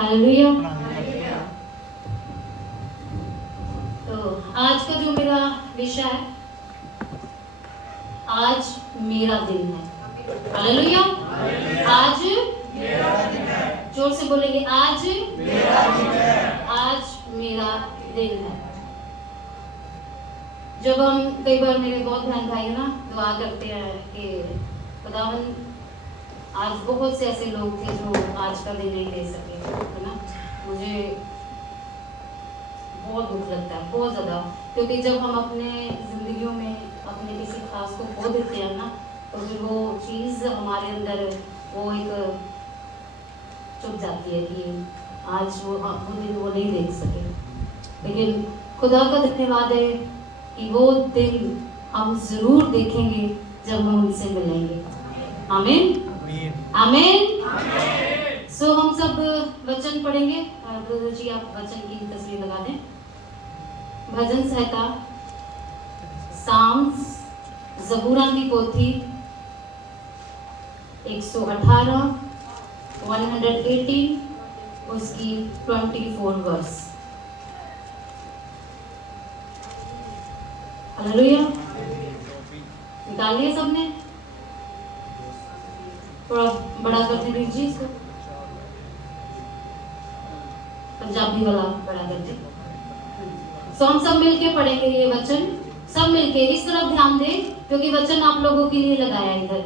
Hallelujah. तो आज का जो मेरा विषय है, आज मेरा दिन है। हालेलुया। आज मेरा दिन है। जोर से बोलेंगे, आज मेरा दिन है। आज मेरा दिन है। जब हम कई बार, मेरे बहुत बहन भाई है ना, दुआ करते हैं कि खुदावन, आज बहुत से ऐसे लोग थे जो आज का दिन नहीं दे सके, है ना। मुझे बहुत दुख लगता है, बहुत ज़्यादा, क्योंकि जब हम अपने ज़िंदगियों में अपने किसी खास को खो देते हैं ना, तो फिर वो चीज़ हमारे अंदर वो एक चुप जाती है कि आज वो दिन वो नहीं देख सके। लेकिन खुदा का धन्यवाद है कि वो दिन हम ज़रूर देखेंगे जब हम उनसे मिलेंगे। आमीन आमीन। सो हम सब वचन पढ़ेंगे। ब्रदर जी, आप वचन की तस्वीर लगा दें। भजन संहिता, साम्स, ज़बूरा की पोथी 118, 118, उसकी 24 वर्स। हालेलुया। निकाल लिया सबने? थोड़ा बड़ा करते दीजिए इसको, पंजाबी वाला बड़ा करते। सो हम सब मिलके पढ़ेंगे ये वचन, सब मिलके। इस तरफ ध्यान दें क्योंकि वचन आप लोगों के लिए लगाया है।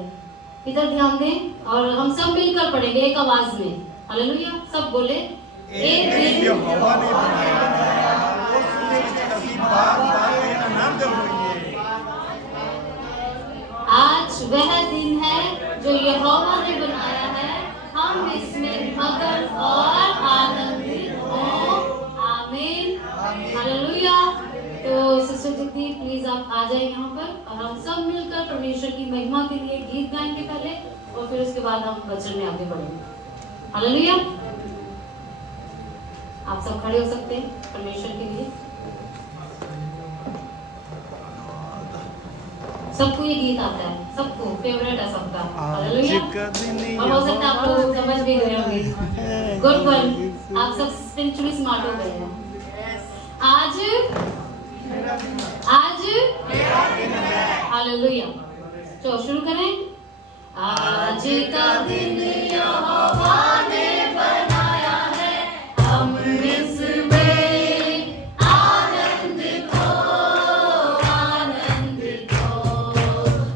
इधर ध्यान दें और हम सब मिलकर पढ़ेंगे एक आवाज में। हालेलुया। सब बोले, एक दिन यहोवा ने बनाया, उसमें कभी बात आनंद होइए। आज वह दिन है जो यहोवा ने बनाया है, हम इसमें मगन और आनंदित हों। आमीन। हालेलुया। तो सिस्टर दीदी, प्लीज आप आ जाए यहाँ पर और हम सब मिलकर परमेश्वर की महिमा के लिए गीत गाएंगे पहले, और फिर उसके बाद हम वचन में आगे बढ़ेंगे। हालेलुया। आप सब खड़े हो सकते हैं परमेश्वर के लिए। सबको ये गीत आता है, सबको फेवरेट है सबका। हालेलुया। अब हो सकता है आप लोग समझ भी गए होंगे। गुड वन, आप सब स्पिरिचुअली स्मार्ट हो गए हैं। आज हालेलुया। तो शुरू करें। आज का दिन यहोवा ने बनाया है, हम इसमें आनंदित हो, आनंदित हो।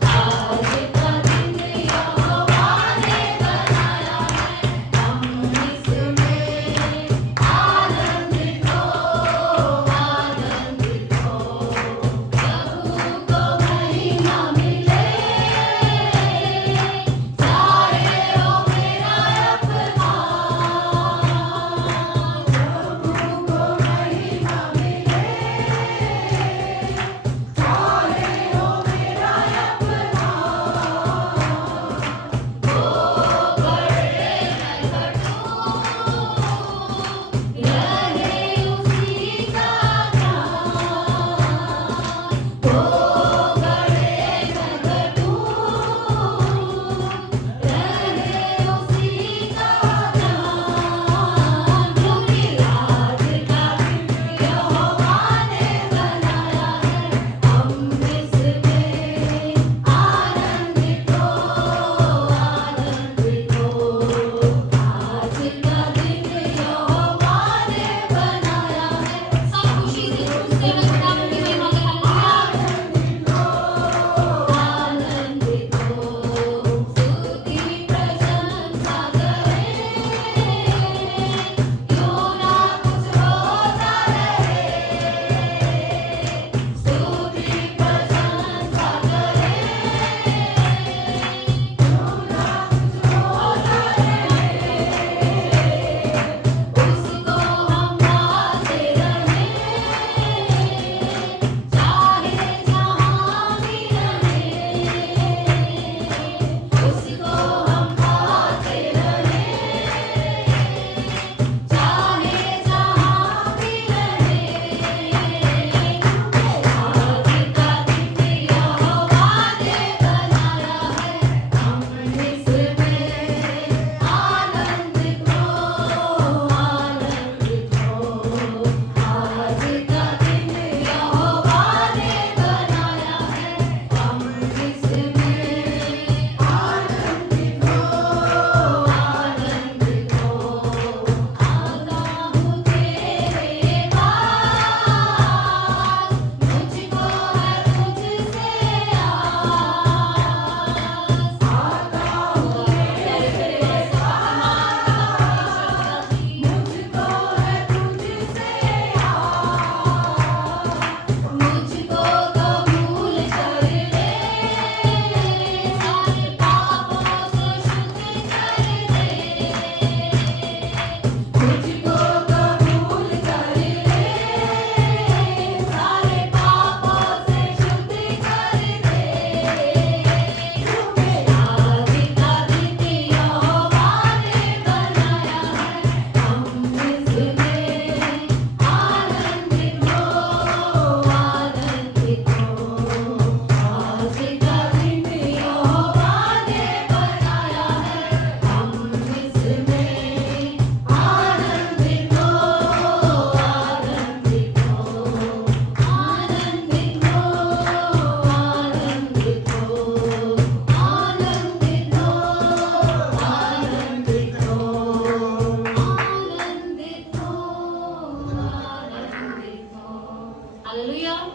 आज का दिन यहोवा ने बनाया है, हम इसमें आनंदित हो, आनंदित हो। प्रभु को महिमा मिले, चाहे ओ मेरा अपमान।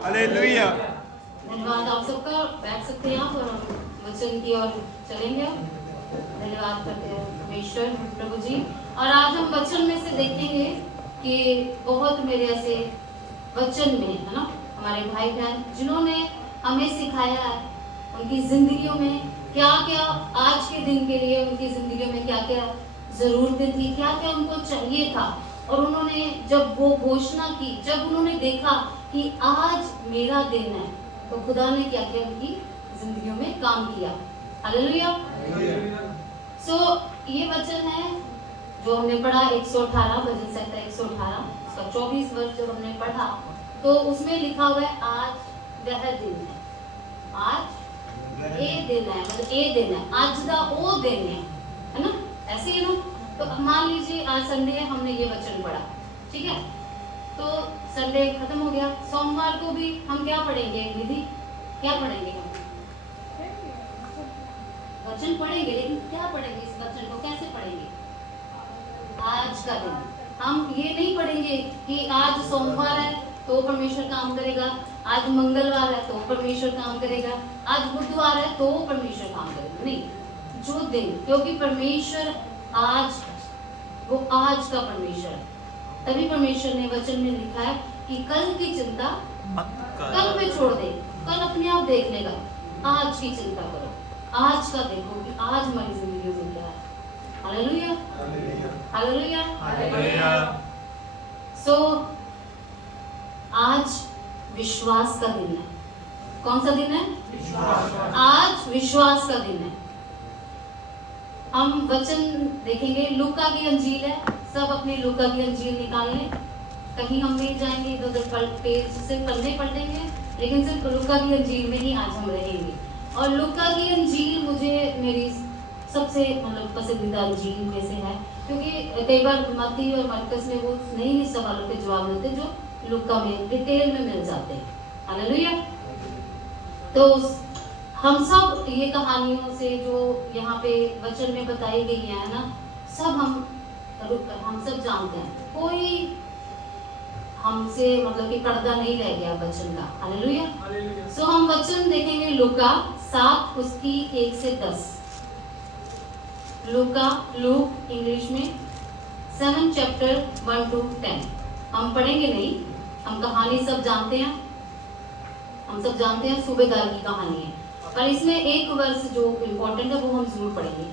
हालेलुया। धन्यवाद आप सबका। बैठ सकते हैं आप और हम वचन की ओर चलेंगे। धन्यवाद करते हैं परमेश्वर प्रभु जी। और आज हम वचन में से देखेंगे कि बहुत मेरे ऐसे वचन में है ना हमारे भाई बहन जिन्होंने हमें सिखाया है, उनकी जिंदगियों में क्या क्या आज के दिन के लिए उनकी जिंदगियों में क्या क्या जरूरतें थी, क्या क्या उनको चाहिए था। और उन्होंने जब वो घोषणा की, जब उन्होंने देखा कि आज मेरा दिन है, तो खुदा ने क्या किया उनकी जिंदगियों में काम किया। हालेलुया। सो ये वचन है जो हमने पढ़ा 118 भजन संहिता 118 उसका 24 वर्ष जब हमने पढ़ा तो उसमें लिखा हुआ है आज वह दिन है, आज ये दिन है, मतलब ये दिन है, आज दा वो दिन है ना, ऐसे ही ना। तो मान लीजिए आज संडे है, हमने ये वचन पढ़ा, ठीक है, तो संडे खत्म हो गया। सोमवार को भी हम क्या पढ़ेंगे निधि, क्या पढ़ेंगे हम? वचन पढ़ेंगे, लेकिन क्या पढ़ेंगे? इस वचन को कैसे पढ़ेंगे? आज का दिन। हम ये नहीं पढ़ेंगे कि आज सोमवार है तो परमेश्वर काम करेगा, आज मंगलवार है तो परमेश्वर काम करेगा, आज बुधवार है तो परमेश्वर काम करेगा। नहीं, जो दिन, क्योंकि परमेश्वर आज, वो आज का परमेश्वर है। तभी परमेश्वर ने वचन में लिखा है कि कल की चिंता कल में छोड़ दे, कल अपने आप देख लेगा। आज की चिंता करो, आज का देखो कि आज हमारी जिंदगी में क्या है। Hallelujah, hallelujah, hallelujah. सो आज विश्वास का दिन है। कौन सा दिन है? विश्वास। आज विश्वास का दिन है। हम वचन देखेंगे, लूका की अंजील है, सब अपनी लूका की अंजील निकाल लें। कहीं हम नहीं जाएंगे इधर उधर पेज सिर्फ पढ़ने पढ़ेंगे, लेकिन सिर्फ लूका की अंजील में ही आज हम रहेंगे। और लूका की अंजील मुझे मेरी सबसे मतलब पसंदीदा अंजील में से है, क्योंकि कई बार मत्ती और मरकस में वो नहीं सवालों के जवाब मिलते जो लूका में डिटेल में मिल जाते हैं। हालेलुया। तो हम सब ये कहानियों से जो यहाँ पे वचन में बताई गई है ना, सब हम सब जानते हैं। कोई हमसे मतलब कि पर्दा नहीं रह गया वचन का। हालेलुया। सो हम वचन देखेंगे लूका 7 उसकी 1 से 10। लूक इंग्लिश में 7 चैप्टर 1 to 10। हम पढ़ेंगे नहीं, हम कहानी सब जानते हैं, हम सब जानते हैं सूबेदार की कहानी है, पर इसमें एक वर्ष जो इम्पोर्टेंट है वो हम जरूर पढ़ेंगे।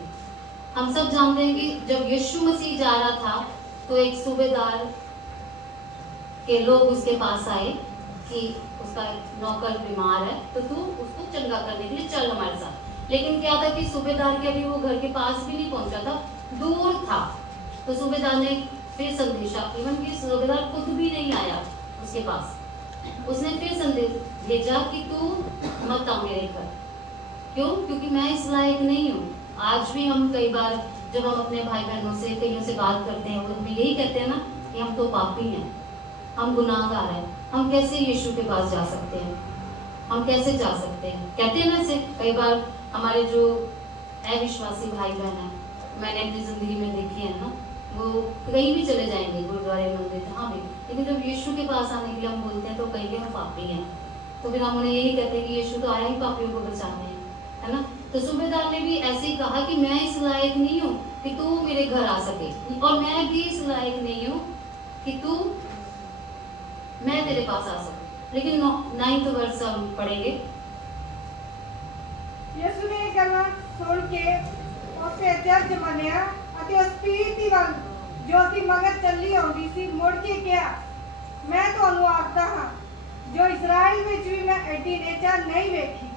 हम सब जानते हैं कि जब यीशु मसीह जा रहा था तो एक सूबेदार के लोग उसके पास आए कि उसका नौकर बीमार है तो तू उसको चंगा करने के लिए चल हमारे साथ। लेकिन क्या था कि सूबेदार के अभी वो घर के पास भी नहीं पहुंचा था, दूर था। तो सूबेदार ने फिर संदेशा, इवन कि सूबेदार खुद भी नहीं आया उसके पास, उसने फिर संदेश भेजा कि तू मत आ मेरे घर। क्यों? क्योंकि मैं इस लायक नहीं हूँ। आज भी हम कई बार जब हम अपने भाई बहनों से कईयों से बात करते हैं वो भी यही कहते हैं ना कि हम तो पापी हैं, हम गुनाहगार हैं, हम कैसे यीशु के पास जा सकते हैं, हम कैसे जा सकते हैं, कहते हैं ना। से कई बार हमारे जो अविश्वासी भाई बहन हैं, मैंने अपनी जिंदगी में देखी है ना, वो कहीं भी चले जाएंगे, गुरुद्वारे मंदिर जहाँ भी, लेकिन जब यीशु के पास आने के लिए हम बोलते हैं तो कहेंगे हम पापी हैं। तो फिर हम उन्हें यही कहते हैं कि यीशु तो आया ही पापियों को बचाने, है ना। तो सूबेदार ने भी ऐसे ही कहा कि मैं इस लायक नहीं हूँ कि तू मेरे घर आ सके, और मैं भी इस लायक नहीं हूँ कि तू मैं तेरे पास आ सकूं। लेकिन 9th वर्ष हम पढ़ेंगे। ਯਿਸੂ ਨੇ ਇਹ ਗੱਲਾਂ ਸੁਣ ਕੇ ਉਸੇ ਅਚਰਜ ਮੰਨਿਆ ਅਤੇ ਉਸ ਪੀਤੀ ਵੱਲ ਜੋ ਕਿ ਮਗਰ ਚੱਲੀ ਆਉਂਦੀ ਸੀ ਮੁੜ ਕੇ ਕਿਹਾ, ਮੈਂ ਤੁਹਾਨੂੰ ਆਖਦਾ ਹਾਂ ਜੋ इजराइल ਵਿੱਚ ਵੀ मैं ਐਡੀ नेचा नहीं ਵੇਖੀ।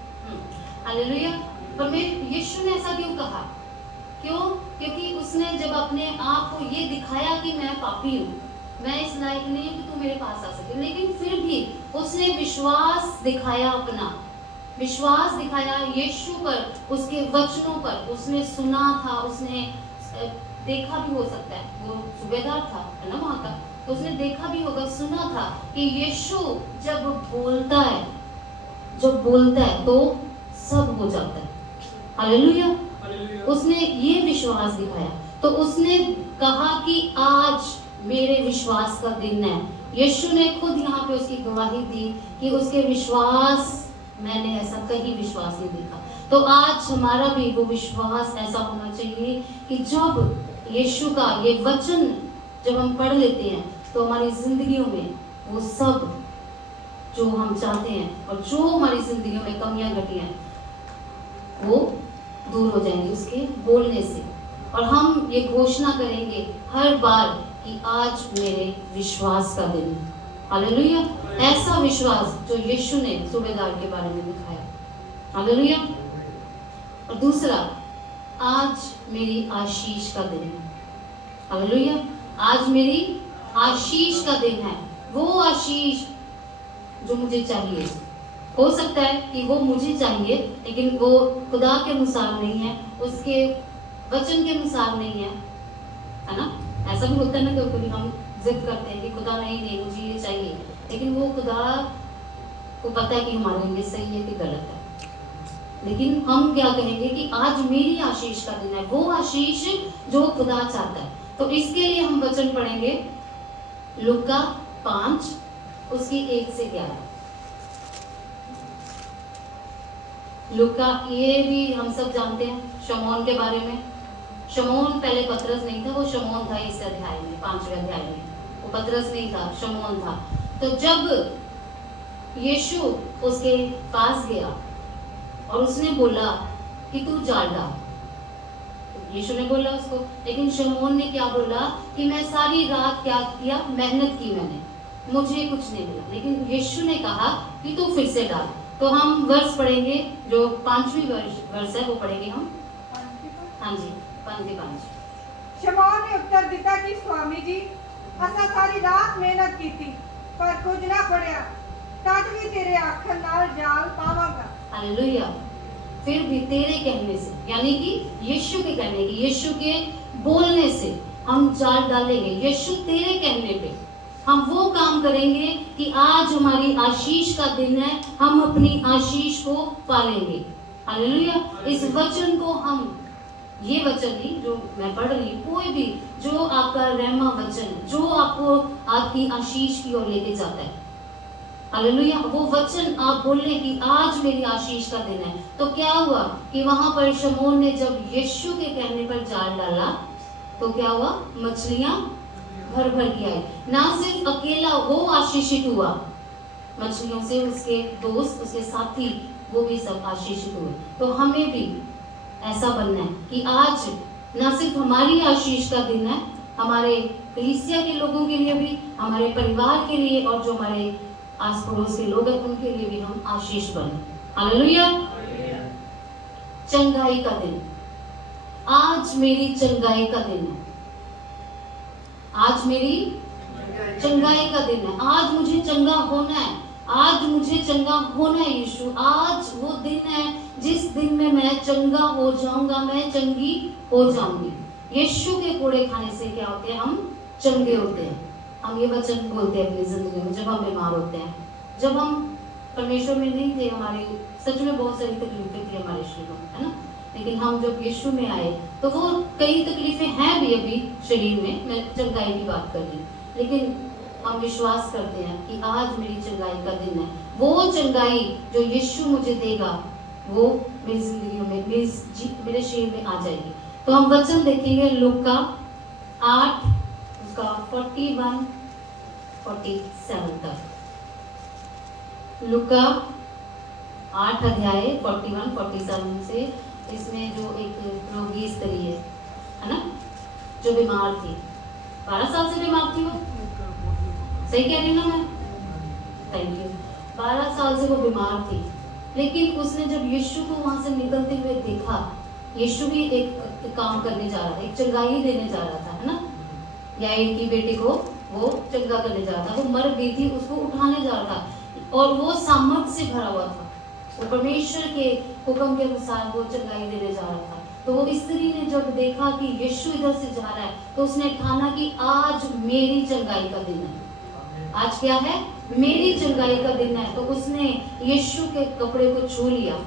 हालेलुया। पर यीशु ने ऐसा क्यों कहा? क्यों? क्योंकि उसने जब अपने आप को ये दिखाया कि मैं पापी हूँ, मैं इस लायक नहीं हूँ कि तू मेरे पास आ सके, लेकिन फिर भी उसने विश्वास दिखाया, अपना विश्वास दिखाया यीशु पर, उसके वचनों पर। उसने सुना था, उसने देखा भी हो सकता है, वो सूबेदार था है ना वहाँ का, तो उसने देखा भी होगा, सुना था कि यीशु जब बोलता है तो सब हो जाता है। हालेलुया। उसने ये विश्वास दिखाया, तो उसने कहा कि आज मेरे विश्वास का दिन है। यीशु ने खुद यहाँ पे उसकी गवाही दी कि उसके विश्वास, मैंने ऐसा कहीं विश्वास नहीं देखा। तो आज हमारा भी वो विश्वास ऐसा होना चाहिए कि जब यीशु का ये वचन जब हम पढ़ लेते हैं तो हमारी जिंदगियों में वो सब जो हम चाहते हैं और जो हमारी जिंदगियों में कमियां घटियां वो दूर हो जाएंगी उसके बोलने से। और हम ये घोषणा करेंगे हर बार कि आज मेरे विश्वास का दिन है। हालेलुया। ऐसा विश्वास जो यीशु ने सूबेदार के बारे में दिखाया। हालेलुया। और दूसरा, आज मेरी आशीष का दिन है। हालेलुया। आज मेरी आशीष का दिन है। वो आशीष जो मुझे चाहिए, हो सकता है कि वो मुझे चाहिए लेकिन वो खुदा के अनुसार नहीं है, उसके वचन के अनुसार नहीं है ना। ऐसा भी होता है ना, कभी हम जिद करते हैं कि खुदा नहीं मुझे ये चाहिए, लेकिन वो खुदा को पता है कि हमारे लिए सही है कि गलत है। लेकिन हम क्या कहेंगे कि आज मेरी आशीष का दिन है, वो आशीष जो खुदा चाहता है। तो इसके लिए हम वचन पढ़ेंगे लूका 5 उसकी 1 से 11। लूका, ये भी हम सब जानते हैं शमौन के बारे में। शमौन पहले पतरस नहीं था, वो शमौन था इस अध्याय में, 5वें अध्याय में। वो पतरस नहीं था, शमौन था। तो जब यीशु उसके पास गया और उसने बोला कि तू जाल डाल, यीशु ने बोला उसको, लेकिन शमौन ने क्या बोला कि मैं सारी रात क्या किया, मेहनत की मैंने, मुझे कुछ नहीं मिला। लेकिन यीशु ने कहा कि तू फिर से डाल। तो हम वर्ष पढ़ेंगे, जो 5वीं वर्ष है वो पढ़ेंगे हम। हाँ जी, 5 शमौन ने उत्तर दिता कि स्वामी जी, असा सारी रात मेहनत की थी पर कुछ ना पड़िया, तद भी तेरे आखन नाल जाल पावांगा। हालेलुया। फिर भी तेरे कहने से, यानी कि यीशु के कहने की, यीशु के बोलने से हम जाल डालेंगे। यीशु तेरे कहने पे हम वो काम करेंगे कि आज हमारी आशीष का दिन है, हम अपनी आशीष को पालेंगे। हालेलुया। इस वचन को हम, ये वचन ही जो मैं पढ़ रही, कोई भी जो आपका रहमा वचन जो आपको आपकी आशीष की ओर लेके जाता है, हालेलुया, वो वचन आप बोलने की आज मेरी आशीष का दिन है। तो क्या हुआ कि वहां पर शमौन ने जब यीशु के कहने पर जाल डाला तो क्या हुआ, मछलियां भर भर के आई। ना सिर्फ अकेला वो आशीषित हुआ मछलियों से, उसके दोस्त, उसके साथी, वो भी सब आशीषित हुए। तो हमें भी ऐसा बनना है कि आज ना सिर्फ हमारी आशीष का दिन है, हमारे कलीसिया के लोगों के लिए भी, हमारे परिवार के लिए, और जो हमारे आस पड़ोस के लोग हैं उनके लिए भी हम आशीष बने। हालेलुया। चंगाई का दिन, आज मेरी चंगाई का दिन है। आज मेरी चंगाई का दिन है। आज मुझे चंगा होना है, आज मुझे चंगा होना है यीशु। आज वो दिन है जिस दिन में मैं चंगा हो जाऊंगा, मैं चंगी हो जाऊंगी। यीशु के कोड़े खाने से क्या होते हैं, हम चंगे होते हैं। हम ये वचन बोलते हैं अपनी जिंदगी में जब हम बीमार होते हैं। जब हम परमेश्वर में नहीं थे, हमारी सच में बहुत सारी तकलीफें थी हमारे शरीर में, है ना। लेकिन हम जब यीशु में आए तो वो कई तकलीफें हैं भी अभी शरीर में, मैं चंगाई की बात कर रही हूँ, लेकिन हम विश्वास करते हैं कि आज मेरी चंगाई का दिन है। वो चंगाई जो यीशु मुझे देगा वो मेरी जिंदगी में, मेरे शरीर में आ जाएगी। तो हम वचन देखेंगे लूका 8 उसका 41 47 तक। लूका 8 अध्याय 41 47 से। इसमें जो एक रोगी स्त्री है ना, जो बीमार थी, 12 साल से बीमार थी वो, सही कह रही ना मैं, थैंक यू। 12 साल से वो बीमार थी, लेकिन उसने जब यीशु को वहां से निकलते हुए देखा, यीशु भी एक काम करने जा रहा था, एक चंगाई देने जा रहा था, है ना। याईर की बेटी को वो चंगा करने जा रहा था, वो मर गई थी, उसको उठाने जा रहा था, और वो सामर्थ से भरा हुआ था, वो परमेश्वर के हुक्म के अनुसार वो चंगाई देने जा रहा था। तो वो स्त्री ने जब देखा कि यीशु इधर से जा रहा है, तो उसने ठाना कि आज मेरी चंगाई का दिन है। आज क्या है, मेरी चंगाई का दिन है। तो उसने यीशु के कपड़े को छू लिया,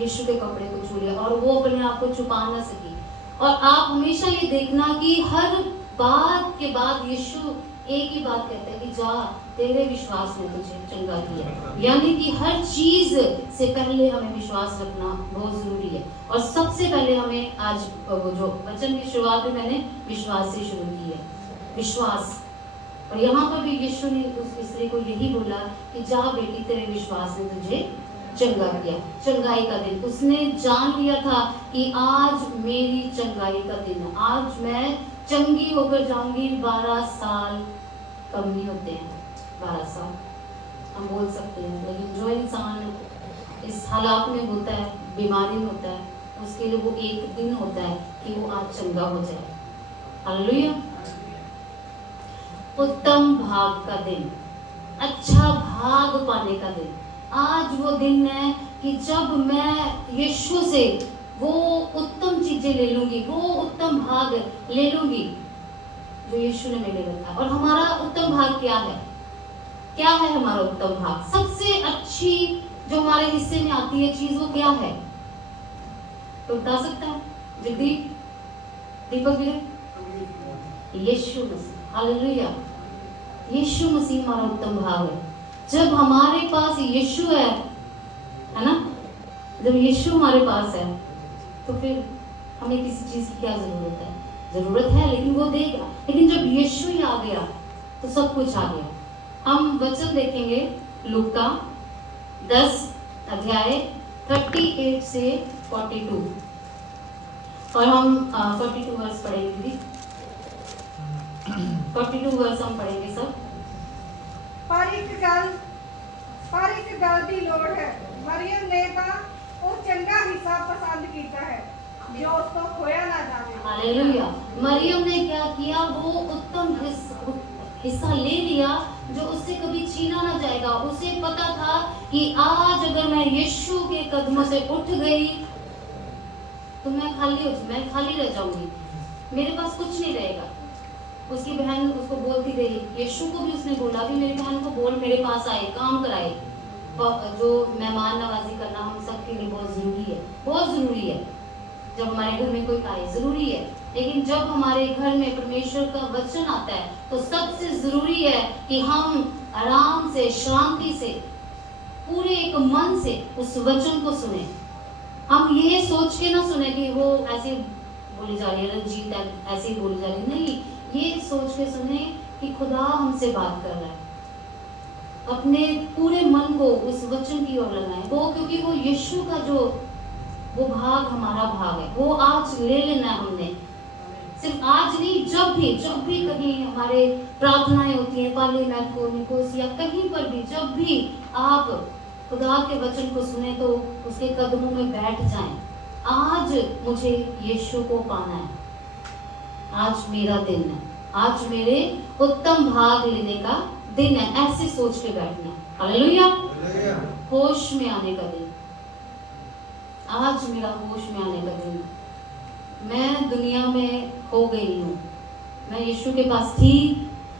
यीशु के कपड़े को छू लिया, और वो अपने आप को छुपा ना सकी। और आप हमेशा ये देखना कि हर बात के बाद यीशु एक ही बात कहता है कि जा, तेरे विश्वास ने तुझे चंगा किया। यानी कि हर चीज से पहले हमें विश्वास रखना बहुत जरूरी है। और सबसे पहले हमें आज वो जो वचन की शुरुआत में मैंने विश्वास से शुरू की है, विश्वास। और यहाँ पर भी यीशु ने उस स्त्री को यही बोला कि जा बेटी, तेरे विश्वास ने तुझे चंगा किया। चंगाई का दिन, उसने जान लिया था कि आज मेरी चंगाई का दिन है, आज मैं चंगी होकर जाऊंगी। 12 साल कम नहीं होते हैं, 12 साल हम बोल सकते हैं, लेकिन जो इंसान इस हालात में होता है, बीमारी में होता है, उसके लिए वो एक दिन होता है कि वो आज चंगा हो जाए। हालेलुया। उत्तम भाग का दिन, अच्छा भाग पाने का दिन। आज वो दिन है कि जब मैं यीशु से वो उत्तम चीजें ले लूंगी, वो उत्तम भाग ले लूंगी जो यीशु ने मेरे रखा। और हमारा उत्तम भाग क्या है? क्या है हमारा उत्तम भाग? सबसे अच्छी जो हमारे हिस्से में आती है चीज, वो क्या है? तो बता सकता है जगदीप, दीपक जी? यीशु मसीह। हालेलुया। यीशु मसीह हमारा उत्तम भाग है। जब हमारे पास यीशु है ना, जब यीशु हमारे पास है तो फिर हमें किसी चीज की क्या जरूरत है? जरूरत है, लेकिन वो देगा। लेकिन जब यीशु ही आ गया तो सब कुछ आ गया। हम वचन देखेंगे लूका 10 अध्याय 38 से 42, और हम 42 वर्ष पढ़ेंगे दीदी। 42 वर्ष हम पढ़ेंगे सब। पर एक गल दी लोड़ है, मरियम ने तो वो चंगा हिस्सा पसंद किया है जो उसको खोया ना जाए। हालेलुया। मरियम ने क्या किया? वो उत्तम हिस्सा ले लिया जो उससे कभी छीना ना जाएगा। उसे पता था कि आज अगर मैं यीशु के कदमों से उठ गई तो मैं खाली रह जाऊंगी, मेरे पास कुछ नहीं रहेगा। उसकी बहन उसको बोलती रही, यीशु को भी उसने बोला कि मेरी बहन को बोल मेरे पास आए, काम कराए। जो मेहमान नवाजी करना हम सबके लिए बहुत जरूरी है, बहुत जरूरी है। जब हमारे घर में कोई आए जरूरी है, लेकिन जब हमारे घर में परमेश्वर का वचन आता है तो सबसे जरूरी है कि हम आराम से, शांति से, पूरे एक मन से उस वचन को सुने। हम ये सोच के ना सुने कि वो ऐसे बोली जा रही है, रंजीत ऐसे ही बोली जा रही है, नहीं, ये सोच के सुने कि खुदा हमसे बात कर रहा है। अपने पूरे मन को उस वचन की ओर लगाएं, वो क्योंकि वो यीशु का जो वो भाग हमारा भाग है, वो आज ले लेना है हमने। सिर्फ आज नहीं, जब भी कहीं हमारे प्रार्थनाएं होती हैं, पार्लियामेंट को, निकोसिया, कहीं पर भी, जब भी आप खुदा के वचन को सुने तो उसके कदमों में बैठ जाएं। आज मुझे यीशु को पाना है, आज मेरा दिन है, आज मेरे उत्तम भाग लेने का दिन है, ऐसे सोच के बैठना। हालेलुया। होश में आने का दिन, आज मेरा होश में आने का दिन है। मैं दुनिया में हो गई हूँ, मैं यीशु के पास थी,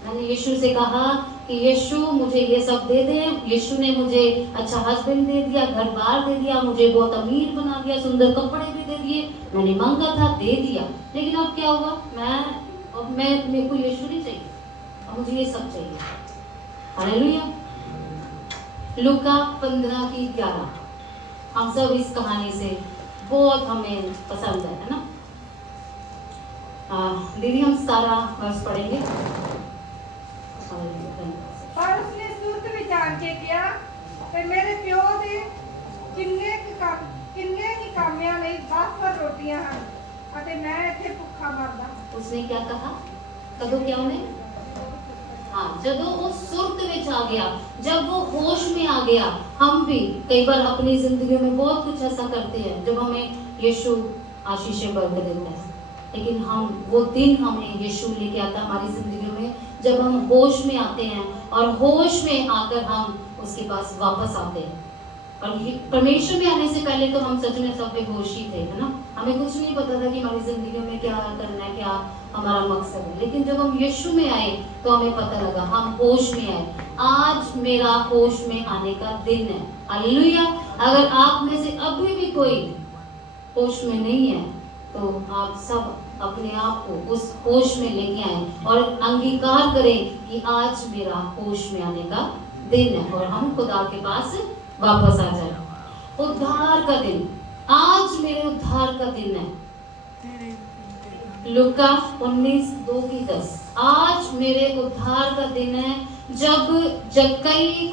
मैंने यीशु से कहा कि यीशु मुझे ये सब दे दे। यीशु ने मुझे अच्छा हस्बैंड दे दिया, घर बार दे दिया, मुझे बहुत अमीर बना दिया, सुंदर कपड़े भी दे दिए, मैंने मांगा था दे दिया। लेकिन अब क्या हुआ? मेरे को यीशु नहीं चाहिए, अब मुझे ये सब चाहिए। हालेलुया। लूका 15:11, हम सब इस कहानी से बहुत हमें पसंद है ना। दीदी हम 17 वर्ष पढ़ेंगे। पर उसने सुर्त विचार के किया कि मेरे प्यो दे किन्ने की कामियां नहीं 10 रोटियां हैं अते मैं इथे भूखा मरदा। उसने क्या कहा? कदों क्या उन्हें? हाँ, जब वो सुर्त विच आ गया, जब वो होश में आ गया। हम भी कई बार अपनी जिंदगी में बहुत कुछ ऐसा करते हैं जब हमें यीशु आशीषें बरकत देता है, लेकिन हम वो दिन हमें यीशु लेके आता हमारी जिंदगी में जब हम होश में आते हैं, और होश में आकर हम उसके पास वापस आते हैं। और परमेश्वर में आने से पहले तो हम सच में सब बेहोश ही थे, है ना। हमें कुछ नहीं पता था कि हमारी जिंदगी में क्या करना है, क्या हमारा मकसद है। लेकिन जब हम यीशु में आए तो हमें पता लगा, हम होश में आए। आज मेरा होश में आने का दिन है। हालेलुया। अगर आप में से अभी भी कोई होश में नहीं है तो आप सब अपने आप को उस होश में लेके आए और अंगीकार करें कि आज मेरा होश में आने का दिन है और हम खुदा के पास वापस आ जाए। उद्धार का दिन, आज मेरे उद्धार का दिन है। लूका 19:2-10, आज मेरे उद्धार का दिन है। जब जक्कई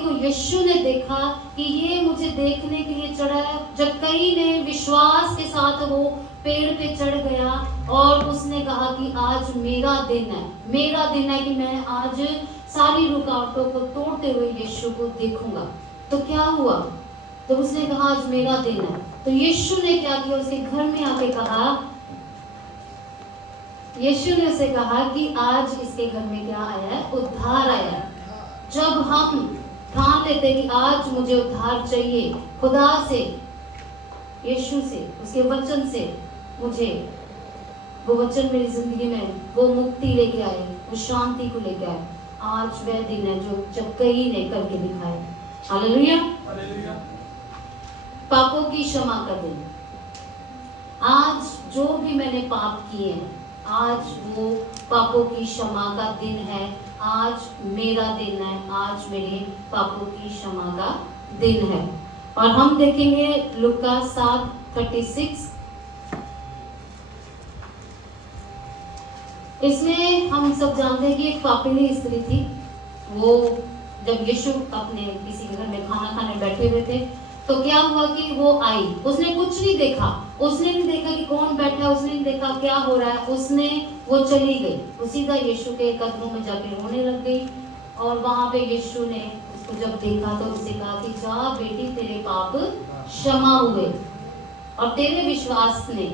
को यीशु ने देखा कि ये मुझे देखने के लिए चढ़ा है, जक्कई ने विश्वास के साथ वो पेड़ पे चढ़ गया और उसने कहा कि आज मेरा दिन है कि मैं आज सारी रुकावटों को तोड़ते हुए यीशु को देखूंगा। तो क्या हुआ? तो उसने कहा आज मेरा दिन है। तो यीशु ने क्या किया? उसके घर में आके कहा, यीशु ने उसे कहा कि आज इसके घर में क्या आया है? उद्धार आया है। जब हम ठान लेते कि आज मुझे उद्धार चाहिए खुदा से, यीशु से, उसके वचन से, मुझे वो वचन मेरी जिंदगी में वो मुक्ति लेके आए, वो शांति को लेके आए, आज वह दिन है जो जक्कई ने करके दिखाया। हालेलुया। पापों की क्षमा का दिन, आज जो भी मैंने पाप किए हैं, आज वो पापों की क्षमा का दिन है। आज मेरा दिन है, आज मेरे पापों की क्षमा का दिन है। और हम देखेंगे लूका 7:36। इसमें हम सब जानते हैं कि एक पापिनी स्त्री थी। वो जब यीशु अपने किसी के घर में खाना खाने बैठे हुए थे, तो क्या हुआ कि वो आई, उसने कुछ नहीं देखा, उसने नहीं देखा कि कौन बैठा है, उसने नहीं देखा क्या हो रहा है, वो चली गई, वो सीधा यीशु के कदमों में जाके रोने लग गई। और वहां पे यीशु ने उसको जब देखा तो उससे कहा कि जा बेटी, तेरे पाप क्षमा हुए और तेरे विश्वास ने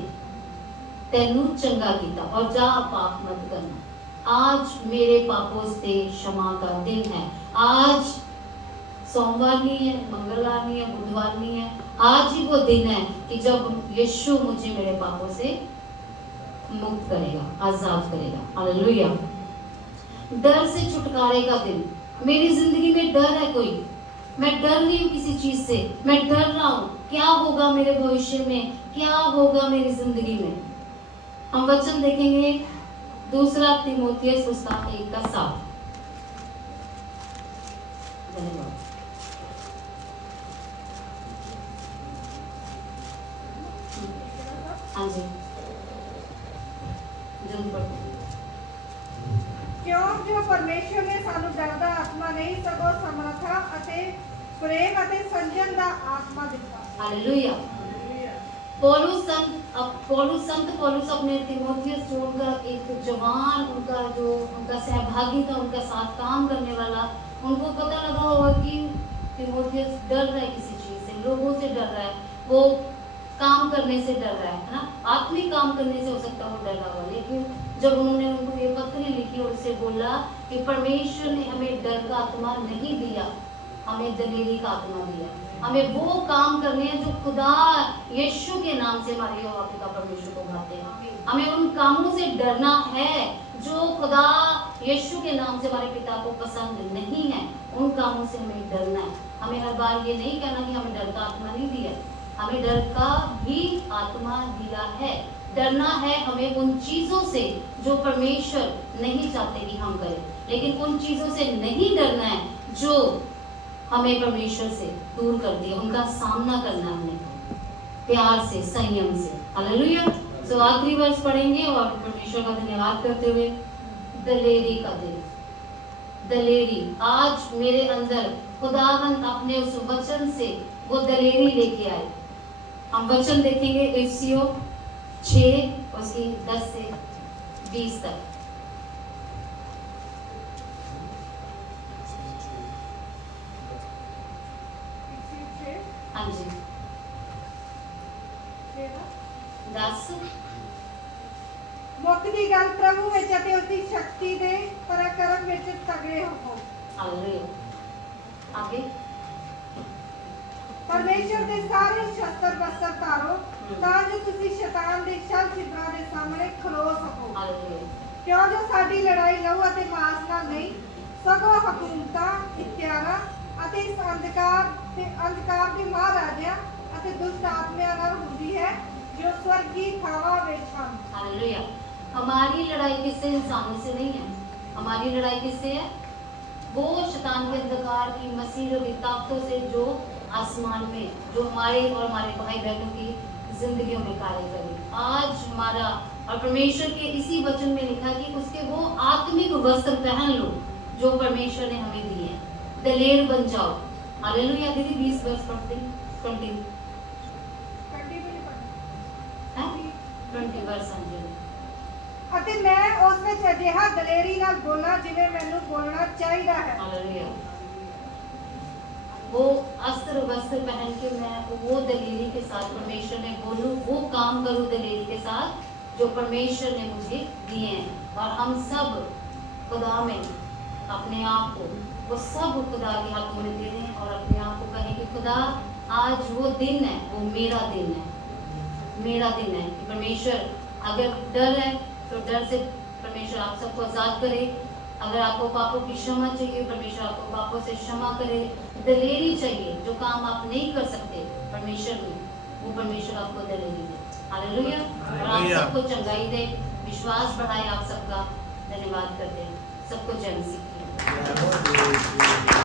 तेनू चंगा किया, और जा पाप मत करना। आज मेरे पापों से क्षमा का दिन है। आज सोमवार नहीं है, मंगलवार नहीं है, बुधवार नहीं है, आज ही वो दिन है कि जब यीशु मुझे मेरे पापों से मुक्त करेगा, आजाद करेगा। हालेलुया। डर से छुटकारे का दिन, मेरी जिंदगी में डर है कोई, मैं डर रही हूँ किसी चीज से, मैं डर रहा हूँ क्या होगा मेरे भविष्य में, क्या होगा मेरी जिंदगी में। हम वचन देखेंगे 2 तीमुथियुस उसका 1:7। धन्यवाद। हाँ जी, जल्दी पढ़ो। क्यों जो परमेश्वर ने सानू डर दा आत्मा नहीं सगों समर्था अते प्रेम अते संजम दा आत्मा दिता। हालेलुया। पौलुस संत अपने तीमुथियुस जो उनका एक जवान, उनका सहभागी था, उनका साथ काम करने वाला, उनको पता लगा होगा कि तीमुथियुस डर रहा है किसी चीज से, लोगों से डर रहा है, वो काम करने से डर रहा है ना, आत्मिक काम करने से हो सकता है वो डर रहा हो। लेकिन जब उन्होंने उनको ये पत्री लिखी और उसे बोला कि परमेश्वर ने हमें डर का आत्मा नहीं दिया, हमें दलेरी का आत्मा दिया, हमें वो काम करने हैं जो खुदा यीशु के नाम से हमारे यहोवा पिता परमेश्वर को भाते हैं। हमें उन कामों से डरना है जो खुदा यीशु के नाम से हमारे पिता को पसंद नहीं है, उन कामों से हमें डरना है। हमें हर बार ये नहीं कहना कि हमें डर का आत्मा नहीं दिया, हमें डर का भी आत्मा दिया है। डरना है हमें उन चीजों से जो परमेश्वर नहीं चाहते कि हम करें, लेकिन उन चीजों से नहीं डरना है जो हमें परमेश्वर से दूर कर दिया, उनका सामना करना हमने प्यार से, संयम से। हालेलुया। तो आखिरी वर्ष पढ़ेंगे और परमेश्वर का धन्यवाद करते हुए, दलेरी का दिन, दलेरी, आज मेरे अंदर खुदावंद अपने उस वचन से वो दलेरी लेके आए। हम वचन देखेंगे इफिसियों 6 उसकी 10 से 20 तक। हाँ जी, 10। मुक्ति गल प्रभु विच अते उसदी शक्ति दे पराक्रम विच तगड़े हो। हालेलुया। आगे परमेश्वर ਦੇ ਸਾਰੇ ਸ਼ਸਤਰ ਬਸਤਰ ਧਾਰੋ ਤਾਂ ਜੋ ਤੁਸੀਂ ਸ਼ੈਤਾਨ ਦੇ ਛਲ ਛਿਦਰਾਂ ਦੇ ਸਾਹਮਣੇ ਖਲੋ ਸਕੋ। हालेलुया। ਕਿਉਂ ਜੋ ਸਾਡੀ ਲੜਾਈ ਲਹੂ ਅਤੇ ਮਾਸ ਨਾਲ ਨਹੀਂ ਸਗੋਂ ਹਕੂਮਤਾਂ, ਇਖਤਿਆਰਾਂ ਅਤੇ ਇਸ ਅੰਧਕਾਰ ਦੇ ਮਹਾਰਾਜਿਆਂ ਅਤੇ ਦੁਸ਼ਟ ਆਤਮਿਆਂ ਨਾਲ ਹੁੰਦੀ ਹੈ जो स्वर्गीय थावा विच हन। हालेलुया। हमारी लड़ाई किससे? इंसानों से नहीं है। हमारी लड़ाई किससे है? वो शैतान के अंधकार की मसीह की ताकतों से जो आसमान में, जो हमारे और हमारे भाई बहनों की जिंदगियों में कार्य करे। आज हमारा और परमेश्वर के इसी वचन में लिखा कि उसके वो आत्मिक वस्त्र पहन लो जो परमेश्वर ने हमें दिए हैं। दलेर बन जाओ। हालेलुया। दीदी 20 वर्ष पढ़ते 20 वर्ष अंजलि। ਅਤੇ ਮੈਂ ਉਸ ਵਿੱਚ ਅਜਿਹਾ ਦਲੇਰੀ ਨਾਲ ਬੋਲਾਂ ਜਿਵੇਂ ਮੈਨੂੰ ਬੋਲਣਾ ਚਾਹੀਦਾ ਹੈ। हालेलुया। वो अस्त्र वस्त्र पहन के मैं वो दलेरी के साथ परमेश्वर में बोलूं, वो काम करूं दलेरी के साथ जो परमेश्वर ने मुझे दिए हैं। और हम सब खुदा में अपने आप को वो सब खुदा के हाथों में दे दें और अपने आप को कहें कि खुदा आज वो दिन है, वो मेरा दिन है, मेरा दिन है कि परमेश्वर अगर डर है तो डर से परमेश्वर आप सबको आजाद करे। अगर आपको पापों की क्षमा चाहिए, परमेश्वर आपको पापों से क्षमा करे। दलेरी चाहिए, जो काम आप नहीं कर सकते परमेश्वर में, वो परमेश्वर आपको दलेरी दे। हालेलुया। और आप सबको चंगाई दे, विश्वास बढ़ाए आप सबका। धन्यवाद करते हैं सबको। जय मसीह।